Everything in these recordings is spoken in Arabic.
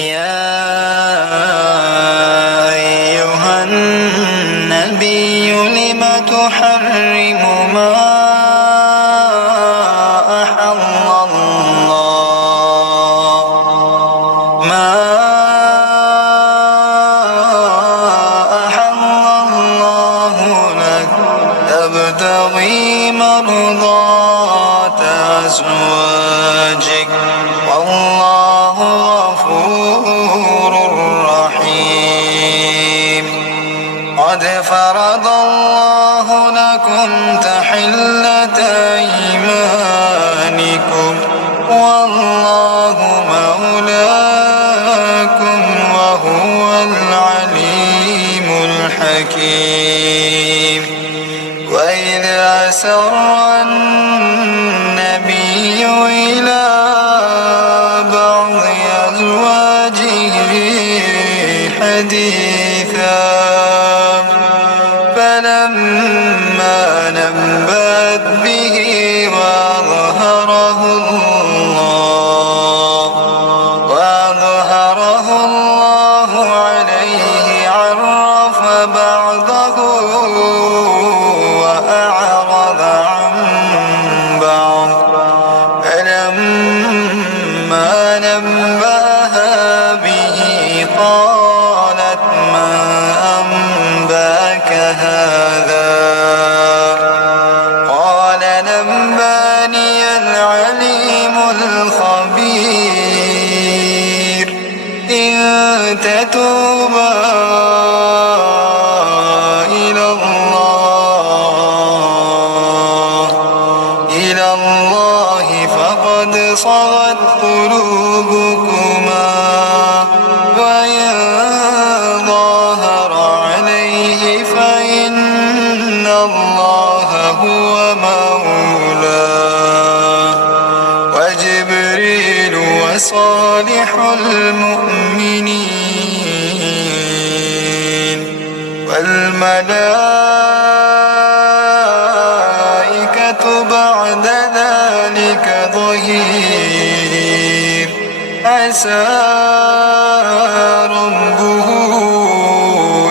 يا أيها النبي لم تحرم ما أحل الله لك تبتغي مرضات أزواجك والله غفور رحيم. قد فرض الله لكم تحلة أيمانكم والله مولاكم وهو العليم الحكيم. وإذ أسر النبي إلى بعض أزواجه حديثا فلما نبأت به وأظهره الله عليه عرف بعضه وأعرض عن بعض. فلما نبأها به قالت من أنبأك هذا؟ قال نبأني العليم الخبير. إن تتوبا إلى الله فقد صغت قلوبكما وإن ظاهر عليه فإن الله هو مولاه وجبريل وصالح المؤمنين والملائكة بعد ذلك ظهير. عسى ربه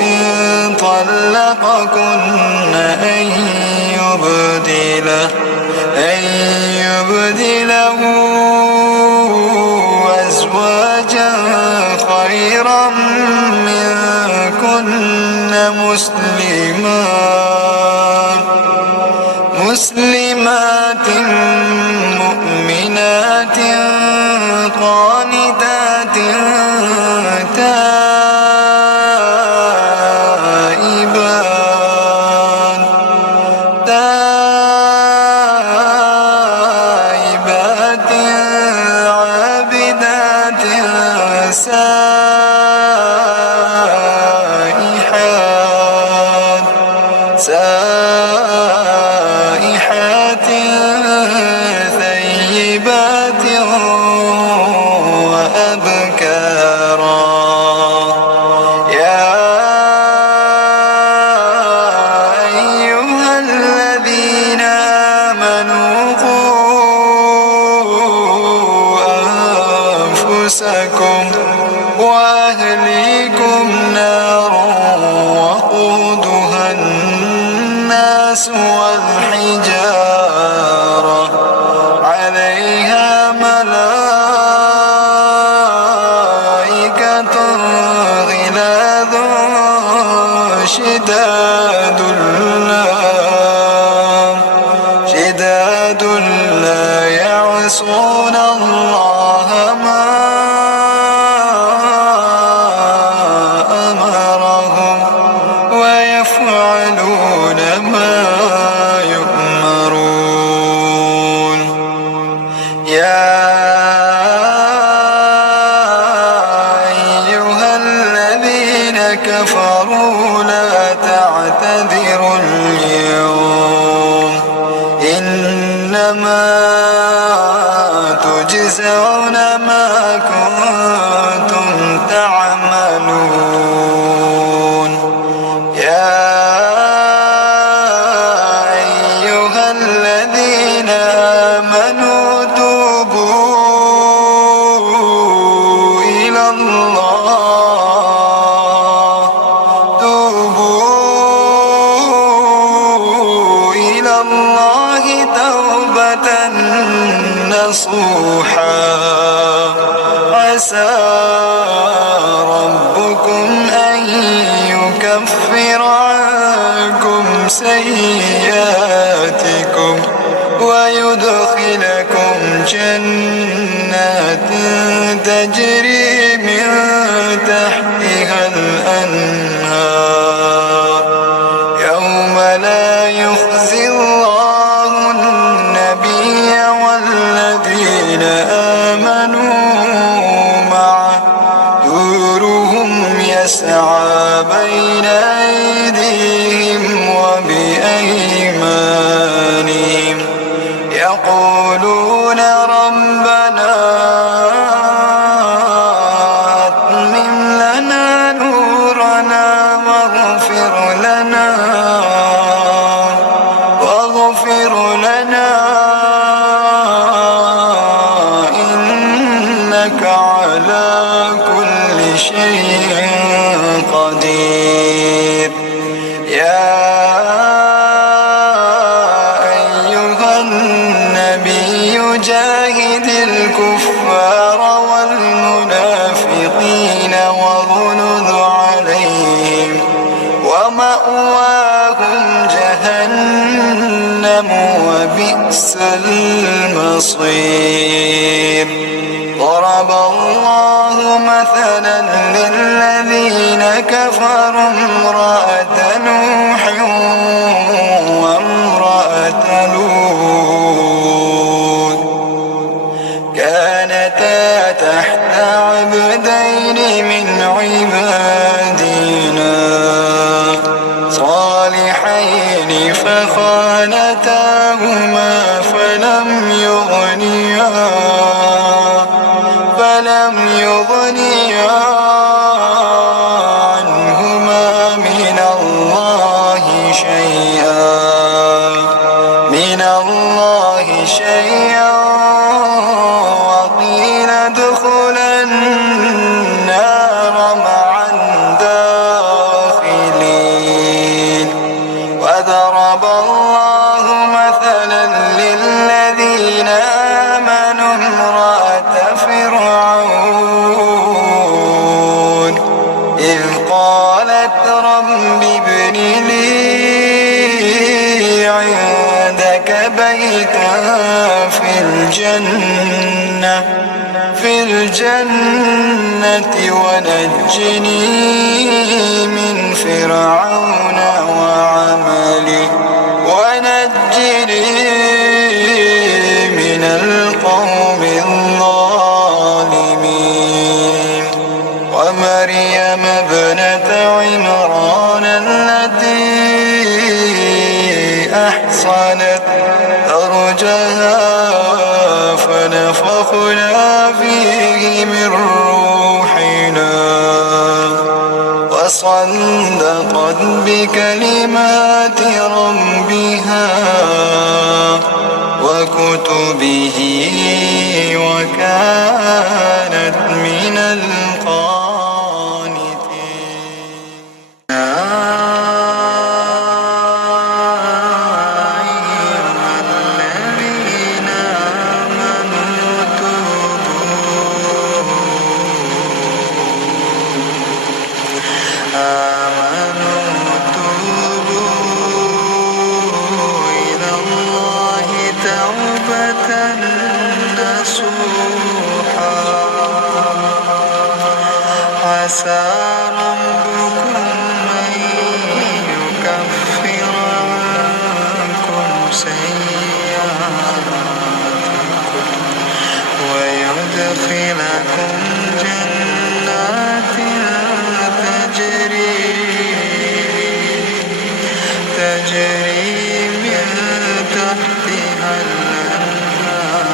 إن طلقكن أن يبدله أزواجا خيرا منكن مسلمات مؤمنات قانتات تائبات عابدات سائحات ثيبات وأبكارا. يا أيها الذين آمنوا قوا أنفسكم وأهليكم نارا وقودها الناس والحجارة عليها ملائكة غلاظ شداد لا يعصون الله ما أمرهم ويفعلون ما يؤمرون. يا أيها الذين كفروا لا تعتذروا اليوم إنما تجزون ما كنتم تعملون. يا أيها الذين آمنوا توبوا إلى الله تجري من تحتها الأنهار يوم لا يخزي الله النبي والذين آمنوا معه نورهم يسعى بين أيديهم وبأيمانهم يقولون ربنا أتمم لنا نورنا واغفر لنا إنك على كل شيء قدير. يا أيها النبي جاهد الكفار والمنافقين واغلظ عليهم ومأواهم جهنم وبئس المصير. ضرب الله مثلا للذين كفروا امرأة نوح وامرأة لوط كانتا تحت عبدين من عبادنا صالحين فخانتاهما فلم يغنيا عنهما من الله شيئا وقيل ادخلا النار مع الداخلين. وضرب الله مثلا للذين آمنوا امرأة فرعون إذ قالت رب ابن لي عندك بيتا في الجنة ونجني من فرعون وعمله ونجني من القوم الظالمين. ومريم ابنة عمران التي أحصنت فرجها فنفخنا فيه من روحنا وصدقت بكلمات ربها وكتبه وكانت من عسى ربكم أن يكفر عنكم سيئاتكم ويدخلكم جنات تجري من تحتها الأنهار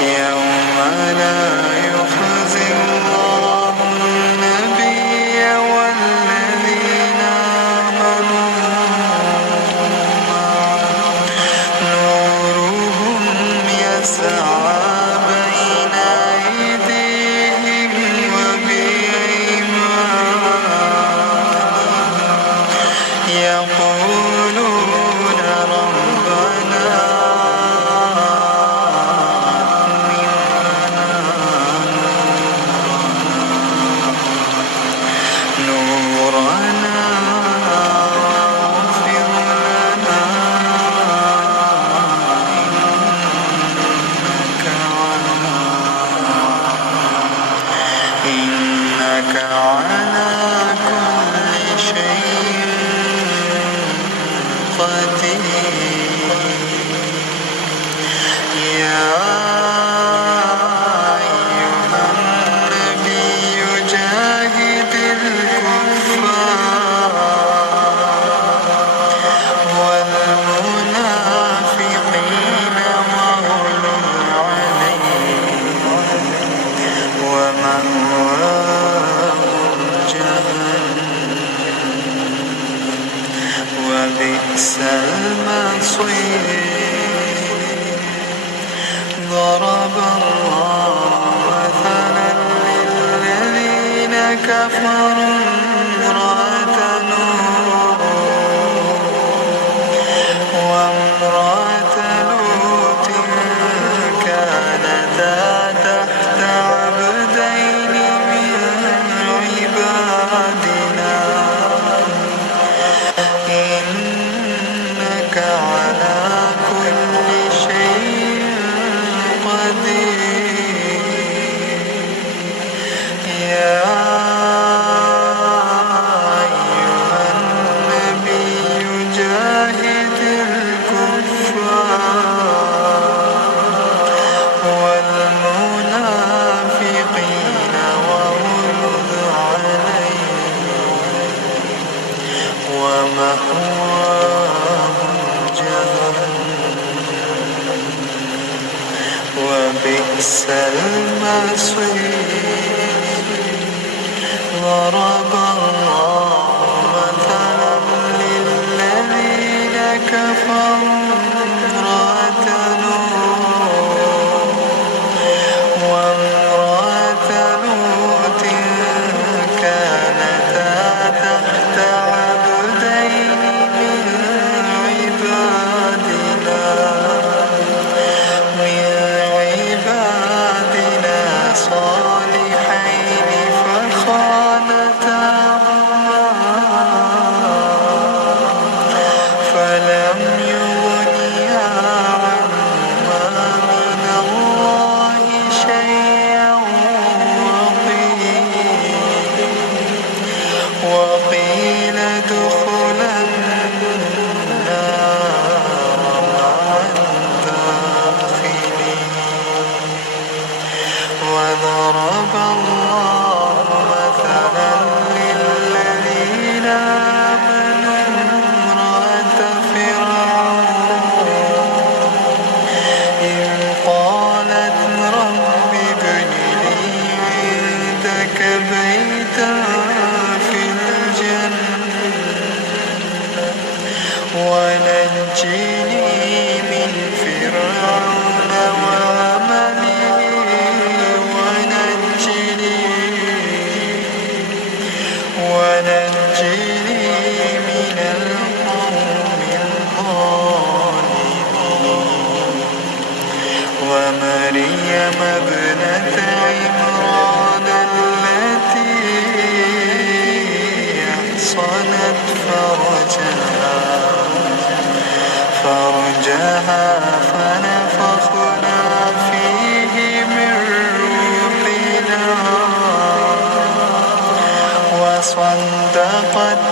يوم لا يخزي الله النبي والذين آمنوا معه نورهم يسعى على كل شيء قدير. يا أيها النبي جاهد الكفار والمنافقين واغلظ عليهم ومأواهم جهنم وبئس المصير. ضرب الله مثلا للذين كفروا امرأة نوح وامرأة لوط كانتا تحت عبدين من عبادنا إنك على كل شيء قدير. يا أيها النبي جاهد الكفار والمنافقين واغلظ عليهم ومأواهم جهنم وبئس المصير. ضرب الله مثلا للذين كفروا امرأة نوح وامرأة لوط كانتا تحت عبدين من عبادنا صالحين فخانتاهما فلم يغنيا عنهما من الله شيئا وقيل ادخلا النار مع الداخلين. وضرب الله مثلا للذين آمنوا امرأة فرعون إذ قالت رب ابن لي عندك بيتا في الجنة ونجني من فرعون وعمله ونجني من القوم الظالمين. ومريم ابنة عمران التي أحصنت فرجها فنفخنا فيه من روحنا وصدقت